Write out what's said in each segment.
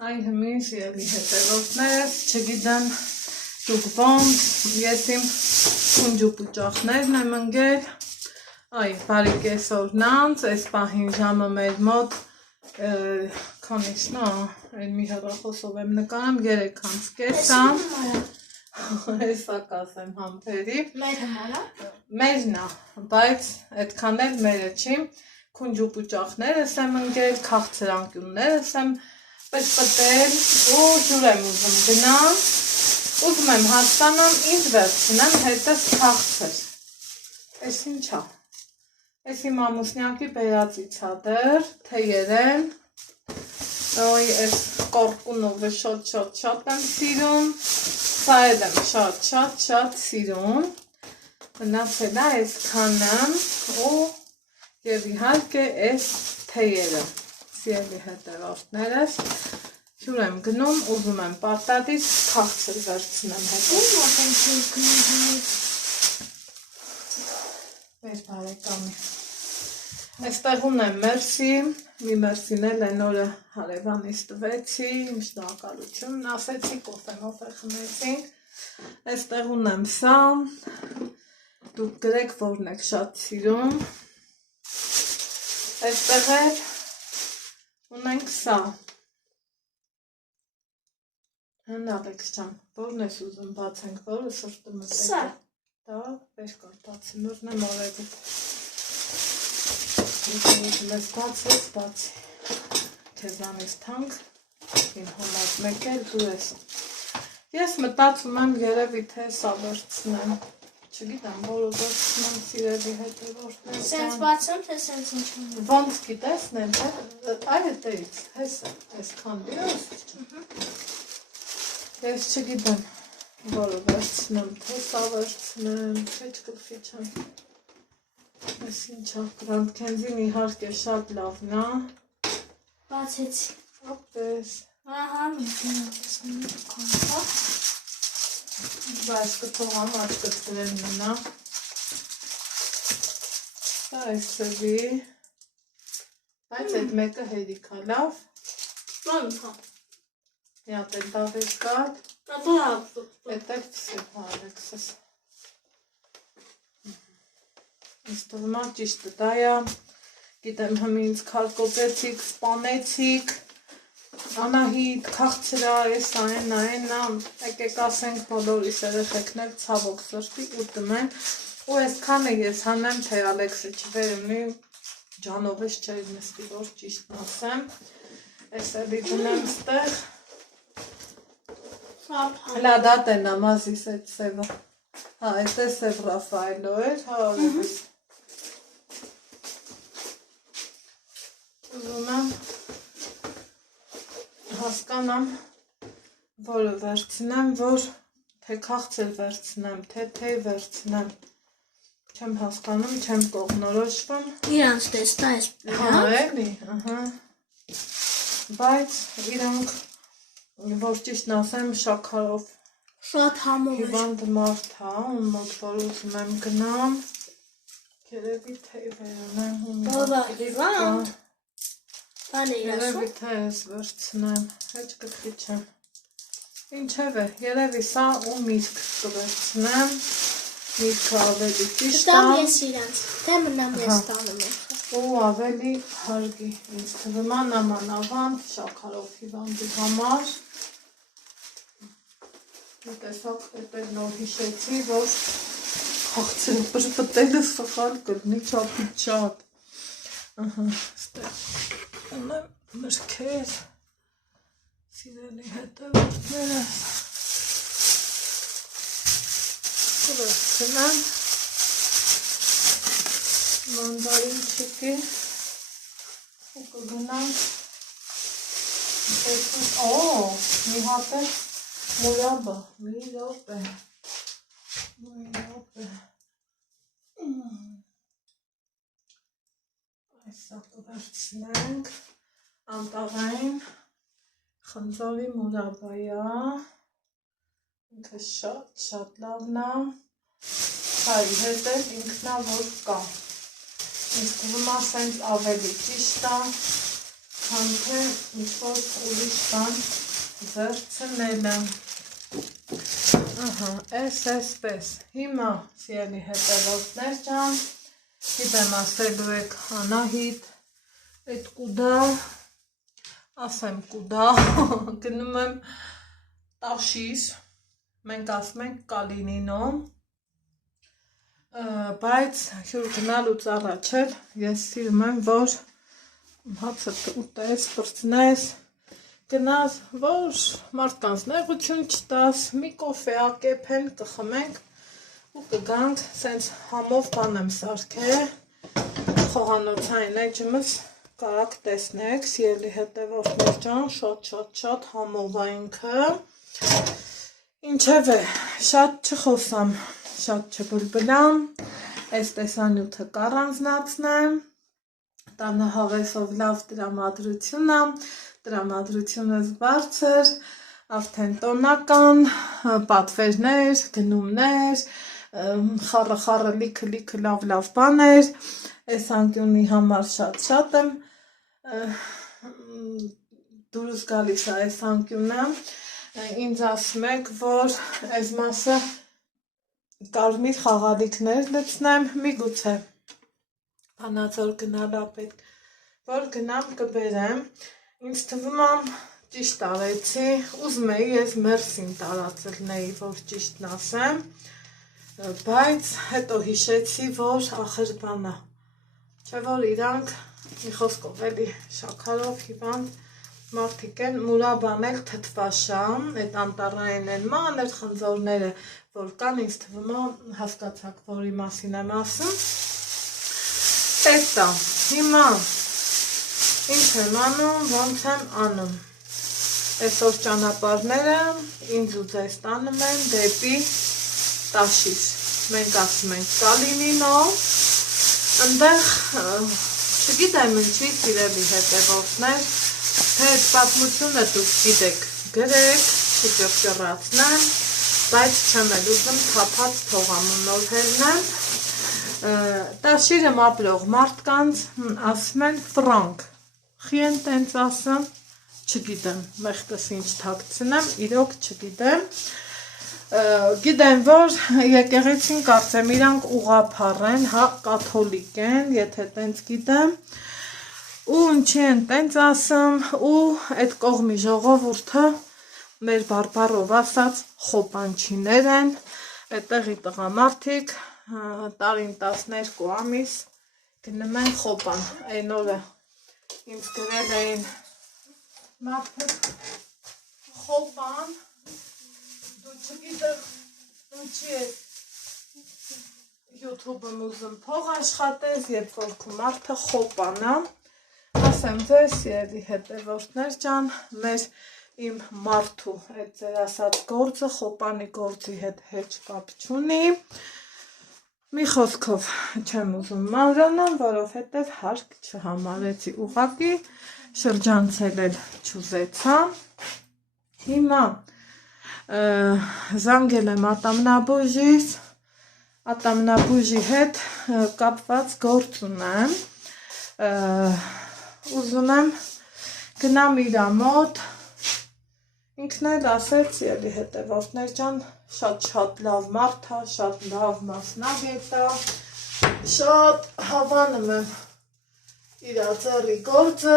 Այ հմին սիրելի հետևորդներս, չգիտեմ դուք ոնց, ես իմ քունջուպուճախներն եմ ընկել, այ բարի կեսօրն անց, այս պահին ժամը մեր մոտ, քանիսն է, այն մի հեռախոսով եմ նկարում, 3:30 հեսա կասեմ համբերի, մեր հմարա, մերն է, բայց այդքան էլ մերը չի, քունջուպուճախներս եմ ընկել, քաղցրանկյուններս եմ պտպտել ու ջուր եմ ուզում գնամ, ուզում եմ հասկանամ, ինձ վերցնեմ հետս քաղցր, ես ինչա, ես իմ ամուսնյակի բերածից է դեր, թեյեր են, ես կորկունովը շատ եմ սիրում, սա էլ եմ շատ սիրում, մնացել է ես քանեմ ու և իհարկե ես թեյերը, սիրելի հետևորդներս, ջուր եմ գնում, ուզում եմ պարտադիր քաղցր վերցնեմ հետո։ Մեր բարեկամի։ Այստեղ ունեմ մերսի, մի մերսին էլ են օրը հարևանից տվեցի, իմ շնորհակալությունն ասեցի, կոֆե խմեցինք, այստեղ ունեմ սա, դուք գրեք որն եք շատ սիրում, այստեղ էլ ունենք սա, Ալեքս ջան, որն ես ուզում բացենք, որը սրտը մտեք։ Սա։ Դա, վեր կար բացի, նորն եմ արևիտ։ Ես բացի, քեզանից թանկ, իմ համար մեկ էլ դու ես։ Ես մտածում եմ երևի թե սա վերցնեմ, չգիտեմ, որը վերցնեմ սիրելի հետևորդներ։ Սենց բացեմ, թե սենց ինչ-ում։ Ոնց գիտեսնեմ, այ էտերից, ես քանդիրս։ Ես չգիտեմ, որը վերցնեմ, թե սա վերցնեմ, թե չգլխի չեմ, ես ինչա, Grand Candy-ն իհարկե շատ լավն է, բացեցի, ապես, ահա, բայց կթողամ աչկըտ գրել մնա, դա ես սևի, բայց այդ մեկը հերիք է լավ, Իատ էլ դավես կատ, էտ էլ պսիվ Ալեքսս, ես տղմա ճիշտը դայա, գիտեմ հմինց քարկոպեցիք, սպանեցիք, Անահիտ, քաղցրա, եսա, ենա, եկեք ասենք բոլորիս երեխեքներ ցավոք սրտի ուտում են, ու այսքանը ես հանեմ, թե Ալեքսը չվերումի, ջանով ես չէր նստի, որ ճիշտն ասեմ, ես էլի դնեմ ստեղ, Հլա դա տենա մազիս այդ սևը, հա, այդ է սև Ռաֆայելո էր, հա, օրևիս, ուզում եմ, հասկանամ, որը վերցնեմ, որ թե քաղցր վերցնեմ, թե թեյ վերցնեմ, չեմ հասկանում, չեմ կողնորոշվում, իրանց տեստա ես հա, էլի, բայց իրանք, որ ճիշտն ասեմ, շաքարով շատ համով էր, հիվանդ մարդ հա, ում մոտ որ ուզում եմ գնամ, երևի թեյ վերանեմ, Բաբա, հիվանդ, բան էի ասում, երևի թե ես վերցնեմ, հեչ կտի չեմ, ինչև է, երևի սա ու միրգ կվերցնեմ, միրգը ավելի ճիշտ կտամ ես իրանց, թե մնամ ես տանում եմ, ու ավելի հարգի, ինձ թվում է նամանավանդ, շաքարով հիվանդի համար, տեսակ հետել նոր հիշեցի, որ քաղցրը պրպտելը սխալ կլնի չապիտ շատ, ստեղ ունեմ մրգեր, սիրելի հետևորդները, կվերցնեմ, մանդարին չիկի, ու կգնանք, մի հատ է, Մուրաբա, մի րոպե, այսա կվերցնենք, անտաղային խնձորի մուրաբայա, ինքը շատ լավն է, հայ հետ էլ ինքնա որ կա, ինձ թվում է սենց ավելի ճիշտ է, քան թե ինչ-որ ուրիշ բան վերցնելը։ Ահա, այսպես։ Հիմա սիրելի հետևորդներ ջան, գիտեմ ասելու եք Անահիտ, այդ կուդա, ասեմ կուդա, գնում եմ Տաշիր, մենք ասում ենք Կալինինո, բայց հյուր գնալուց առաջ էլ ես սիրում եմ, որ հացդ ուտես, պրծնես, գնաս, որ մարդկանց նեղություն չտաս, մի կոֆե ակեփեն կխմենք ու կգանք, սենց համով բան եմ սարքել, խոհանոցային էջումս կարաք տեսնեք, սիրելի հետևորդներ ջան, շատ համով է ինքը, ինչև է, շատ չխոսամ, շատ չբլբլամ, այս տեսանյութը կառանձնացնեմ, տանը հավեսով լավ տրամադրությունս բարձր, արդեն տոնական, պատվերներ, գնումներ, խառը լիքը լավ բաներ, այս անկյունի համար շատ եմ դուրս գալիս է այս անկյունը, ինձ ասում եք, որ այս մասը կարմիր խաղալիքներ լցնեմ, միգուցե բանածոր գնալա պետք, որ գնամ կբերեմ, ինձ թվում է ճիշտ արեցի, ուզում էի ես մերսին տարածելնեի, որ ճիշտն ասեմ, բայց հետո հիշեցի, որ ախր բանա, չէ որ իրանք մի խոսքով էլի շաքարով հիվանդ մարդիկ են, մուրաբան էլ թթվաշամ, այդ անտառային են մանր խնձորները, որ կան, ինձ թվում է հասկացաք, որի մասին եմ ասում, տեսա, հիմա ինչ եմ անում, ոնց եմ անում, այսօր ճանապարհները ինձ ու ձեզ տանում են դեպի Տաշիր, մենք ասում ենք Կալինինո, ընդեղ չգիտեմ ինչի սիրելի հետևորդներ, թե այդ պատմությունը դուք գիտեք գրեք, չճռճռացնեմ, բայց չեմ էլ ուզում թափած թողամ ու նոր հելնեմ, Տաշիրը ապրող մարդկանց ասում են ֆրանկ, խի են տենց ասում, չգիտեմ, մեղքս ինչ թաքցնեմ, իրոք չգիտեմ, գիտեմ, որ եկեղեցին կարծեմ իրանք ուղղափառ են, հա, կաթոլիկ են, եթե տենց գիտեմ, ու ինչի են տենց ասում, ու այդ կողմի ժողովուրդը մեր բարբառով ասած խոպանչիներ են, այդտեղի տղամարդիկ տարին 12 ամիս գնում են խոպան, այն օրը ինձ գրել էին մարդիկ խոպան, դու չգիտեմ ինչի է YouTube-ում ուզում փող աշխատես, երբ որ քո մարդը խոպանա, ասեմ ձեզ, սիրելի հետևորդներ ջան, մեր իմ մարդու այդ ձեր ասած գործը խոպանի գործի հետ հեչ կապ չունի, մի խոսքով չեմ ուզում մանրանամ, որովհետև հարկ չհամարեցի, ուղղակի շրջանցել էլ չուզեցա, հիմա զանգել եմ ատամնաբույժից, ատամնաբույժի հետ կապված գործ ունեմ, ուզում եմ գնամ իրա մոտ, ինքն էլ ասեց, ելի հետևորդներ ջան, շատ լավ մարդ է, շատ լավ մասնագետ է, շատ հավանում եմ իրա ձեռի գործը,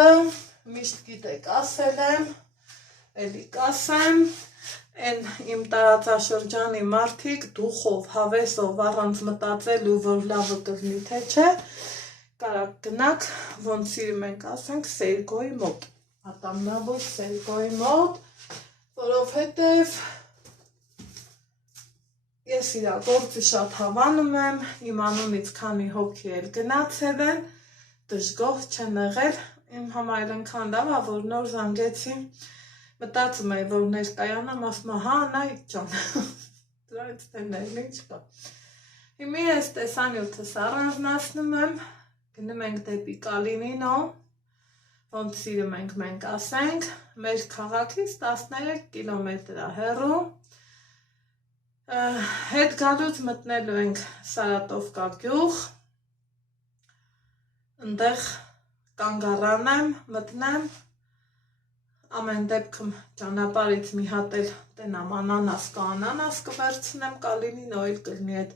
միշտ գիտեք ասել եմ, էլի կասեմ, են իմ տարածաշրջանի մարդիկ դուխով, հավեսով, առանց մտածելու, որ լավը կլինի թե չէ, կարակ գնաք, ոնց սիրում ենք ասենք, Սերգոյի մոտ, ատամնաբույժ Սերգոյի մոտ, որովհետև ես իրա գործը շատ հավանում եմ, իմ անունից քանի հոգի էլ գնացել են, դժգոհ չեն եղել, իմ համար այնքան լավ է, որ նոր զանգեցի, մտածում էի, որ ներկայանամ, ասում հա, Անահիտ ջան, դրանից տեներն ինչ կա։ Հիմի ես տեսանյութս առանձնացնում եմ, գնում ենք դեպի Կալինինո, ոնց սիրում ենք մենք ասենք, մեր քաղաքից 13 կիլոմետր է հեռու, հետ գալուց մտնելու ենք Սարատովկա գյուղ, ընդեղ կանգառանեմ, մտնեմ, ամեն դեպքում ճանապարհից մի հատ էլ տենամ անանաս կվերցնեմ, կալինի նոյլ կլինի այդ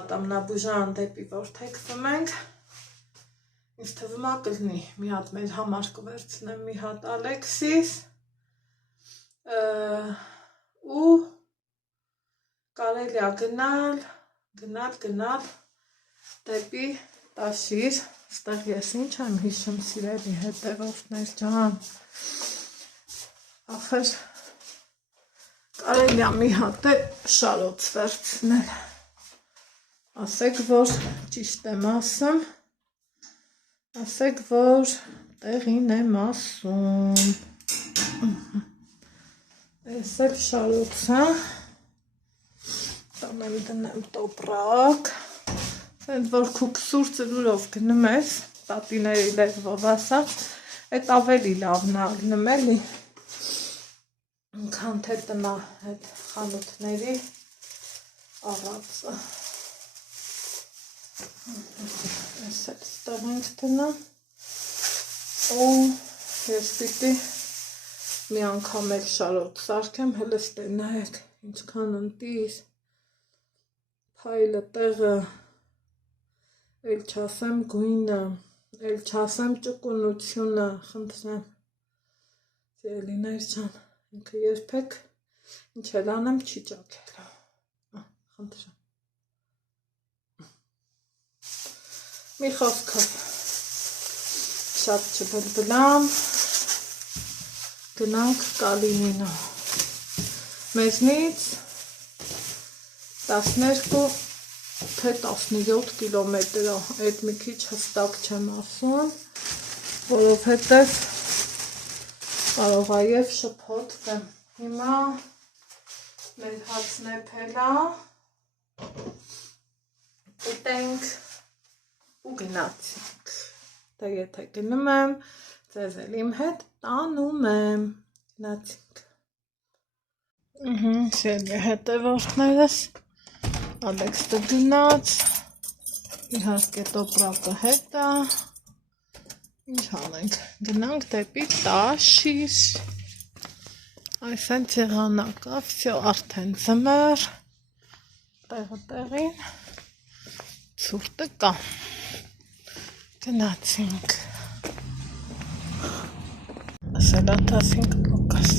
ատամնաբուժան դեպի որթեքվում ենք, ինձ թվում է կլինի մի հատ մեր համար կվերցնեմ, մի հատ Ալեքսիս ու կարելի է գնալ դեպի Տաշիր, ստեղ ես ինչ եմ հիշում սիրելի հետևորդներ ջան, ախր կարելի է մի հատ է շարոց վերցնել, ասեք, որ ճիշտ եմ ասում, ասեք, որ տեղին եմ ասում, ես էլ շարոց, տամ եմ դնեմ տոպրակ, Ընդ որ քուք սուր ծրուրով գնում ես, տատիների լեզվով ասած, այդ ավելի լավն է ալնում էլի, քան թե տնա այդ խանութների առածը։ Ես էլ ստեղ ենք տնա, ու ես պիտի մի անգամ էլ շարոտ սարքեմ, հլը ստե նայեք, ինչքան ընտիր, փայլը տեղը, էլ չասեմ գույնը, էլ չասեմ ճկունությունը, խնդրեմ, սիրելիներ ջան, ինքը երբեք ինչ էլ անեմ չի ճաքելու, խնդրեմ, մի խոսքով, շատ չբլբլամ, գնանք Կալինինո, մեզնից 12 թե 17 կիլոմետր է, այդ մի քիչ հստակ չեմ ասում, որովհետև կարող է և շփոթվեմ։ Հիմա մեր հացն է փելա, ուտենք ու գնացինք։ Դա եթե գնում եմ, ձեզ էլ իմ հետ տանում եմ, գնացինք։ Սիրելի հետևորդներս, Ալեքսը գնաց, իհարկե տոպրակը հետ է, ինչ անենք, գնանք դեպի Տաշիր, այսեն եղանակա, վсё արդեն ձմեռ, տեղը տեղին, ցուրտը կա, գնացինք, ասելաթասինք պոկաս,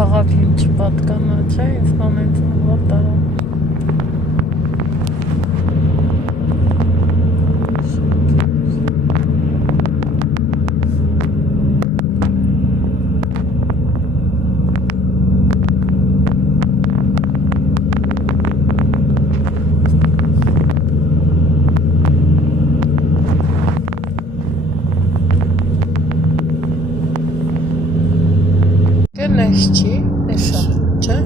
քաղաքին չպատկանա, չէ, ինձ մամենցում որ տարա։ Չի, էսա, չէ։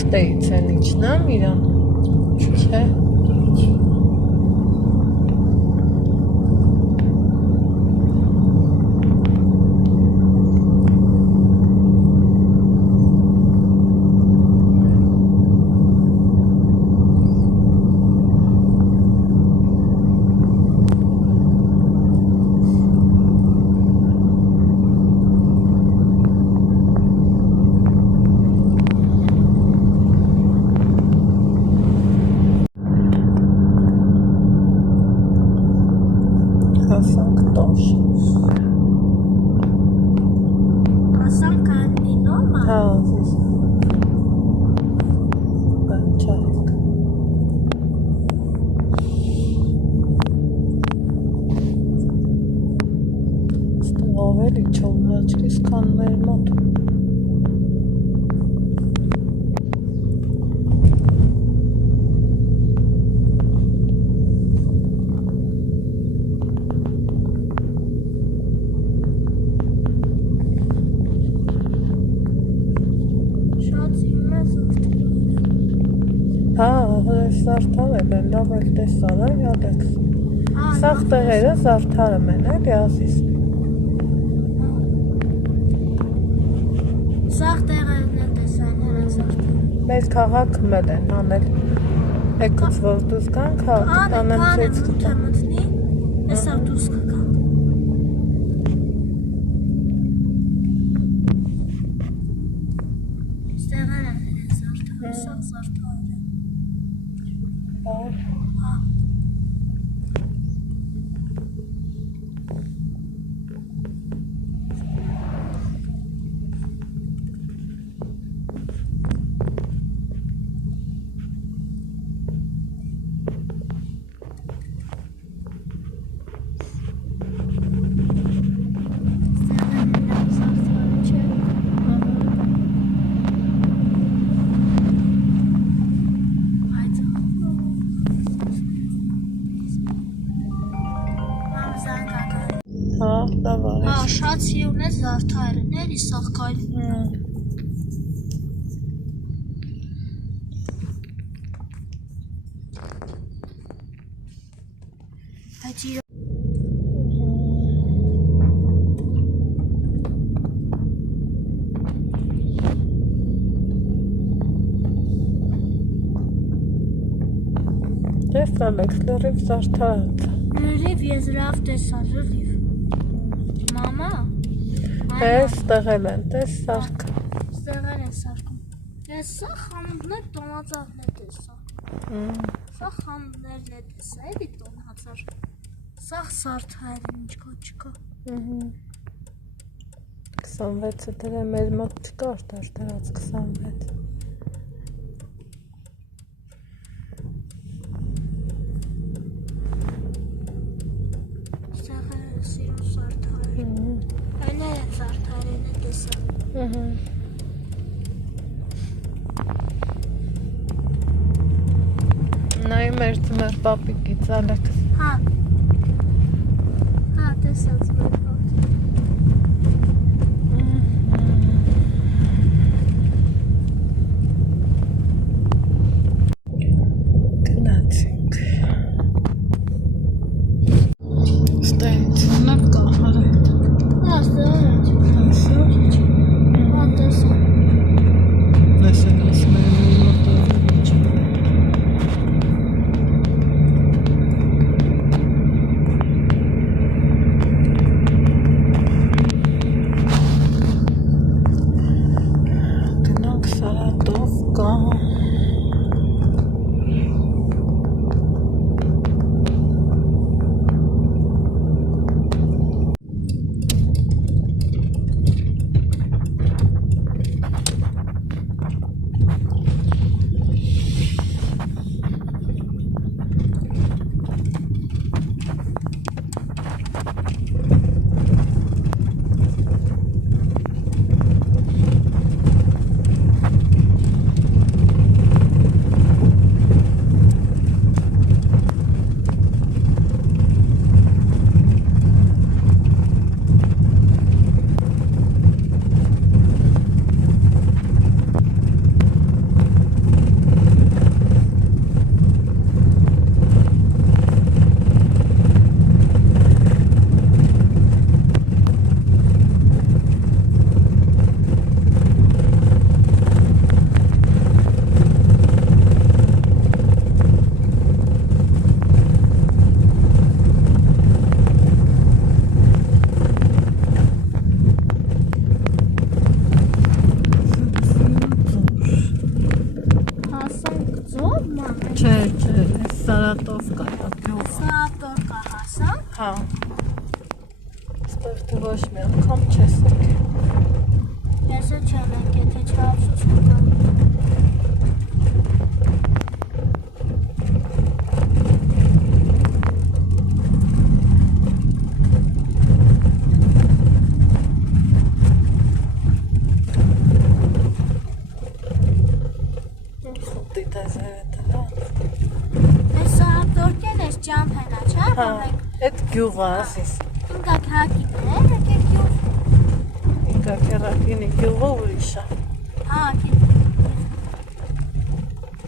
Ստեյց են իջնամ իրան, չէ։ մոտով։ Ասան կաննի նոմա։ Հա, զիս։ Բանչարեք։ Ստեղ ավելի չողնաչրիս կան մեր մոտ։ Հա, զարդարել են, լավ էլ տեսալ է, յադեքս։ Սաղ տեղերը զարդարում են, էլի ասիս։ Սաղ տեղերն է տեսան հրազարդարել։ Մեր քաղաք մել են անել։ Եկուց որ դուս կան քաղաք, անեմ ծեց կտան։ մտնի, հեսա դուս կգան։ Ստեղեր են հրազարդարել, սաղ զարդարել են։ Հա։ Հա, դավար Հա, ես։ շատ սիրուն է զարդարել, իսաղ կայլին։ Այդ իր Տեսալ եք, լրիվ զարդարած։ լրիվ եզրավ տեսա, լրիվ։ Մամա։ Տես տեղել են, տես սարք։ Ստեղեր են սարկում։ Ես սա խանութներ տոնածաղն է տեսա։ Սա խանութներն է տեսա, էլի տոնածար։ Սա սարդայր ինչ կա չկա։ 26-ը դրա մեր մոտ չկար դարդարած 26։ Ստեղեր են սիրուն սարդայր։ Այներ են սարդայրեն է տեսա։ Նայ մեր ծմեր պապիկի ծալեք։ Հա։ Հա, տեսած մեր պապ։ Գնացինք։ Ստայնցունը կահարեք։ Հա, ստեղեր են։ Հա, տեսա։ Լեսեն ասում են մեր մոտով ինչ։ Այստեղ դու ոչ մի անգամ չես եկել։ Ես էլ չեմ եկել, թե չափսուս կտամ։ Խոտի տեզերետը, հա։ Ես սարդորկել ես ճամփենա, չէ՞, Հա, որ մենք այդ գյուղը ասիս։ ինքա քակի դեր, եկել գյուղ։ Ինքա կերակինի գյուղը ուրիշ է։ Հա, գիտի։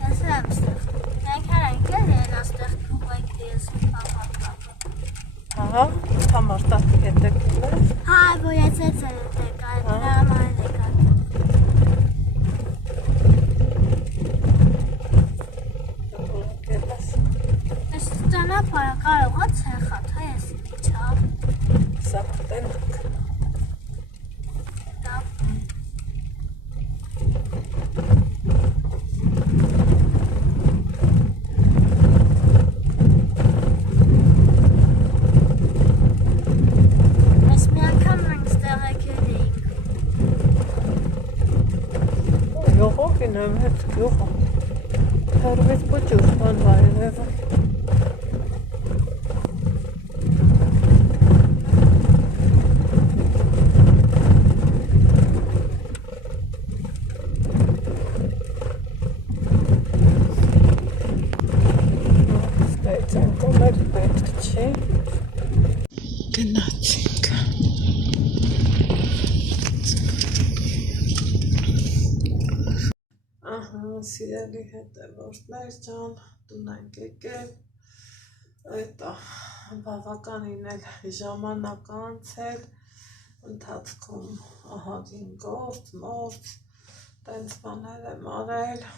Ես եմ ստեղ։ Մենք հար եկել են աստեղ գյուղ եկել ես Ահա, համարտակի հետ եկել ես։ Հա, որ ես էց էլ եկա, դրա համար եկա։ Ես ճանապարհը կարող է ցեխա, թե ես իջա։ Սա տենք։ Դա Ես մի անգամ մենք ստեղ եկել էինք։ Յողով ինեմ հետ գյուղը։ Հերվից պոճուր անվայրևը։ Ստայցան կոմեր պետք չի։ Գնացինք։ Ահա, սիրելի հետևորդներ ջան, տուն ենք եկել, այդ բավականին էլ ժամանակ անցել, ընթացքում ահագին գործ, մորց, տենց բաներ եմ արել,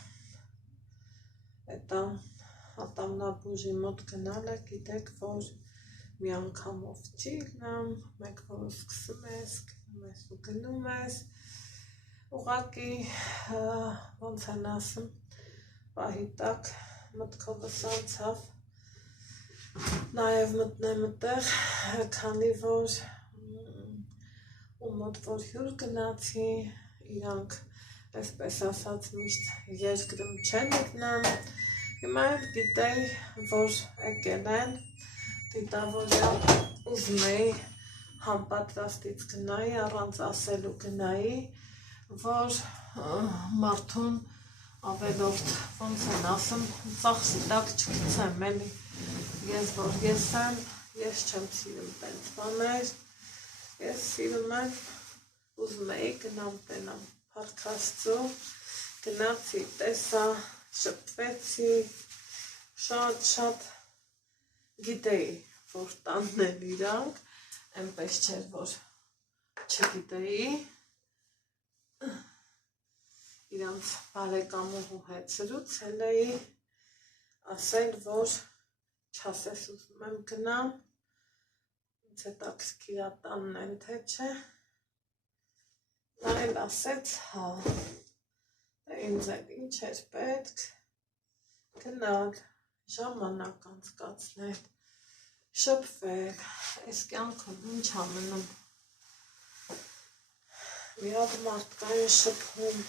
այդ ատամնաբուժի մոտ գնալը գիտեք, որ մի անգամով չի գնամ, մեկ որ սկսում ես ու գնում ես, ուղղակի ոնց են ասում, պահի տակ մտքովս անցավ, նաև մտնեմ այդտեղ, քանի որ ու մոտ որ հյուր գնացի, իրանք այսպես ասած միշտ երկրում չեն գտնան, հիմա էլ գիտեի, որ եկել են, դիտավորյալ ուզում էի համպատրաստից գնայի, առանց ասելու գնայի, որ մարդուն ավելորդ ոնց են ասում, ծախսի տակ չգցեմ, էլի, ես որ ես եմ, ես չեմ սիրում տենց բաներ, ես սիրում եմ, ուզում էի գնամ տենամ, փառք Աստծո, գնացի, տեսա, շփվեցի, շատ գիտեի, որ տանն են իրանք, այնպես չէր, որ չգիտեի, իրանց բարեկամուհու հետ զրուցել էի, ասել, որ չասես ուզում եմ գնամ, ինձ հետաքրքիր է տանն են թե չէ, նա էլ ասեց, հա, ինձ էլ ինչ էր պետք, գնալ, ժամանակ անցկացնել, շփվել, այս կյանքում ինչ ա մնում, մի հատ մարդկային շփում,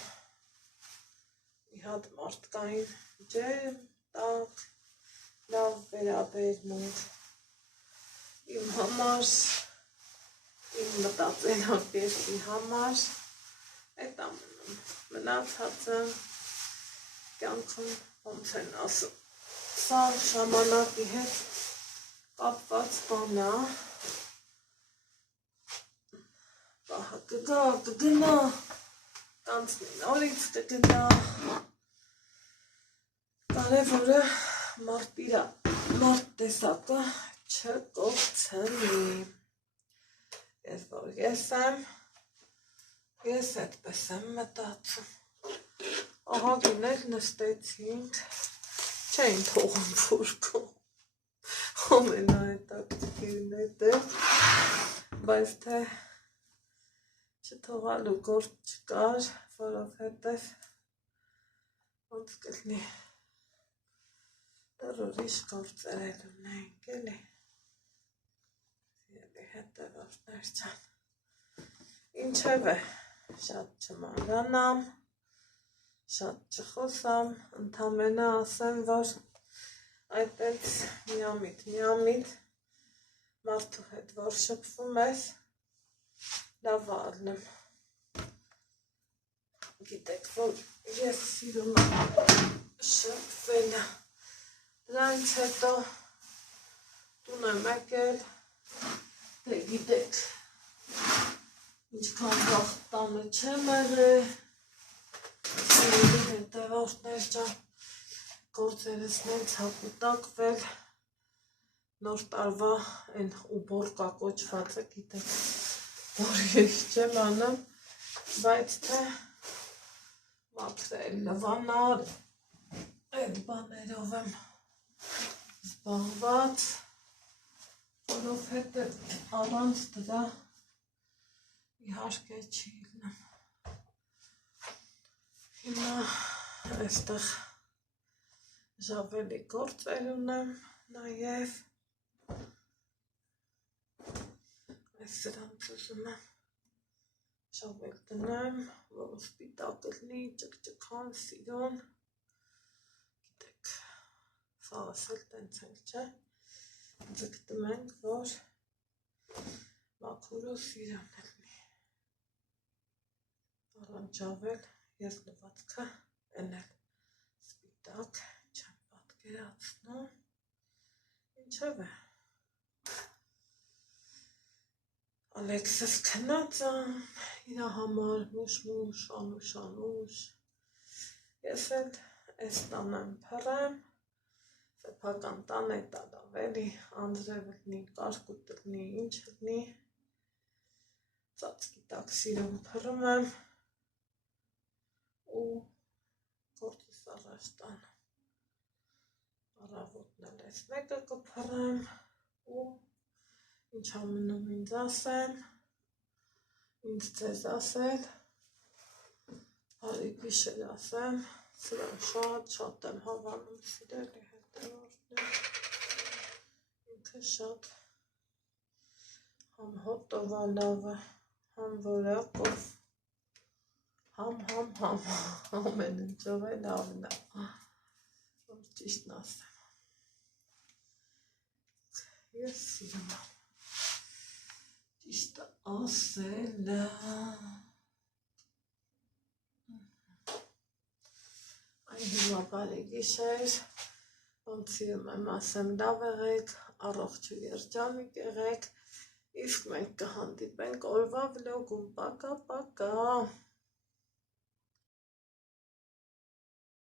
մի հատ մարդկային ջերմ, տաք, լավ վերաբերմունք, իմ համար, իմ մտածելակերպի համար, այդ ամենում, մնացածը կյանքում ոնց են ասում, սա ժամանակի հետ կապված բան է, պահը կգնա, տանցնի նորից կգնա, կարևորը մարդ տեսակը չկորցնի, ես որ ես եմ, ես այդպես եմ մտածում, ահագին էլ նստեցինք, չէին թողում փորկում, ամենահետաքրքիրն է դե, բայց թե չթողալու գործ չկար, որովհետև ոնց կլինի դեռ ուրիշ գործեր էլ ունենք էլի, հետևորդներ ջան։ Ինչևէ, շատ չմանրանամ, շատ չխոսամ, ընդամենը ասեմ, որ այդպես միամիտ մարդու հետ, որ շփվում ես, լավ առնեմ։ Գիտեք, որ ես սիրում եմ շփվելը, դրանից հետո տուն եմ եկել, դե գիտեք, ինչքան վաղ տանը չեմ եղել, սիրելի հետևորդներ ջան, գործերս նենց հակուտակվել, նոր տարվա այն ուբորկա կոչվածը գիտեք, որ ես չեմ անում, բայց թե մաքրել, լվանալ, այդ բաներով եմ զբաղված, որովհետև առանց դրա իհարկե չի լինում։ Հիմա այստեղ ժավել գործեր ունեմ նաև, այս սրանց ուզում եմ ժավել դնեմ, որ սպիտակ լինի, ճկճկան, սիրուն, գիտեք, սաղս էլ տենց էլ չէ, ձգտում ենք, որ մաքուր ու սիրուն լինի, առանց ժավել ես լվացքը են էլ սպիտակ չեմ պատկերացնում, ինչև է, Ալեքսս քնած իրա համար մուշ-մուշ, անուշ, ես էլ այս տան եմ փռեմ, սեփական տան է տալավ էլի, անձրև լինի, կարկուտ լինի, ինչ լինի, ծածկի տակ սիրում փռում եմ ու գործս առաջ տան, առավոտն էլ այս մեկը կփռեմ ու ինչ ամնում ինձ ասեմ, ինձ ձեզ ասել, բարի գիշեր ասեմ, սրան շատ եմ հավանում սիրելի հետևորդներ, ինքը շատ համ հոտով ալավը, համ որակով, համ, ամեն ինչով է լավն է, որ ճիշտն ասեմ, ես սիրում եմ, ճիշտը ասելը, այն հիմա բարի գիշեր, ոնց սիրում եմ ասեմ լավ եղեք, առողջ ու երջանիկ եղեք, իսկ մենք կհանդիպենք օրվա վլոգում, պակա, պակա։